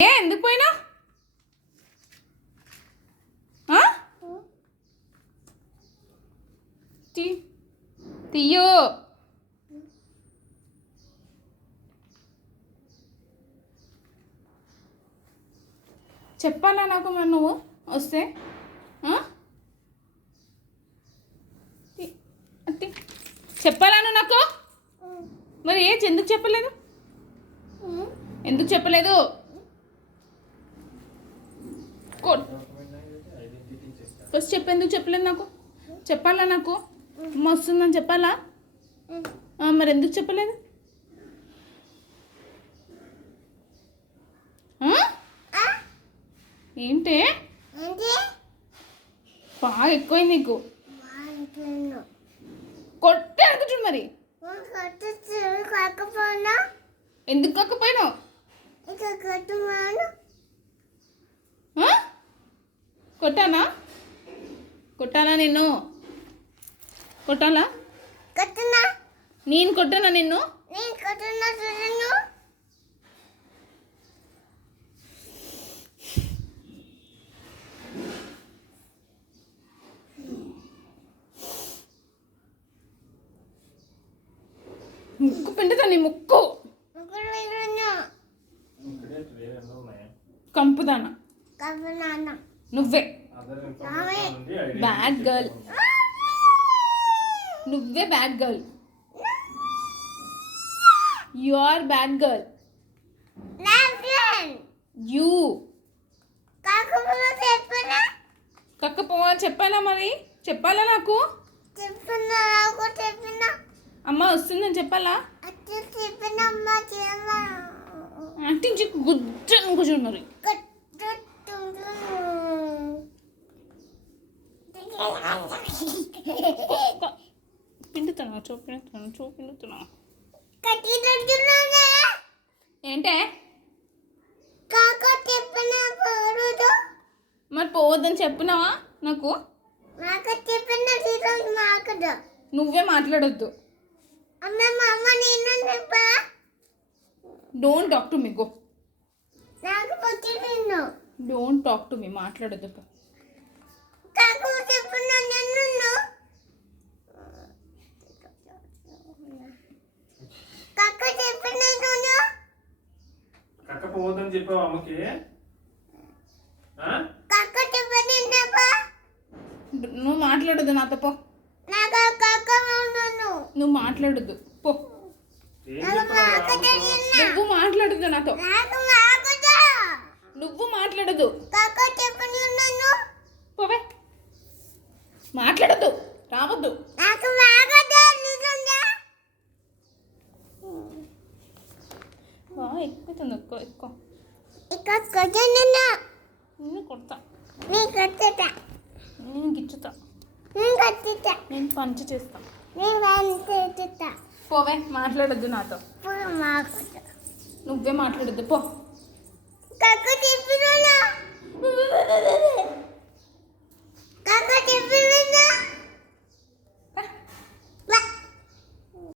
ఎందుకు పోయినా తీయో చెప్పాలా నాకు మరి నువ్వు వస్తే చెప్పాలను నాకు మరి ఎందుకు చెప్పలేదు ఎందుకు చెప్పలేదు ఫస్ట్ చెప్పేందుకు చెప్పలేదు నాకు చెప్పాలా నాకు అమ్మ వస్తుందని చెప్పాలా మరి ఎందుకు చెప్పలేదు ఏంటి బాగా ఎక్కువైంది నీకు కొట్టే అనుకుంటు మరి ఎందుకు కాకపోయినావు కొట్టానా కొట్టాలా నిన్ను కొట్టాలా నేను కొట్టానా నిన్ను ముక్కు పిండుతా నీ ముక్కు కంపుదానా నువ్వే బ్యాడ్ గర్ల్ నువ్వే bad girl you are bad girl you కక్కపోవాలి చెప్పాలా మరి చెప్పాలా నాకు అమ్మ వస్తుందని చెప్పాలా యాక్టింగ్ గుజ్జను కూర్చున్నారు పిండుతున్నా చూపిండుతున్నా ఏంటే మరి పోవద్దని చెప్పినావా నాకు నువ్వే మాట్లాడొద్దు don't talk to me go don't talk to me మాట్లాడొద్దు పోవద్దని చెప్పావు అమ్మకి నువ్వు మాట్లాడొద్దు నాతో పో నువ్వు మాట్లాడొద్దు పో నువ్వు మాట్లాడొద్దు నాతో నువ్వు మాట్లాడొద్దు పోవే మాట్లాడొద్దు రావద్దు ఎక్కుతుంది ఎక్కువ నేను కొడతా నేను గిచ్చుతా నేను పంచు చేస్తా పోవే మాట్లాడొద్దు నాతో నువ్వే మాట్లాడొద్దు పో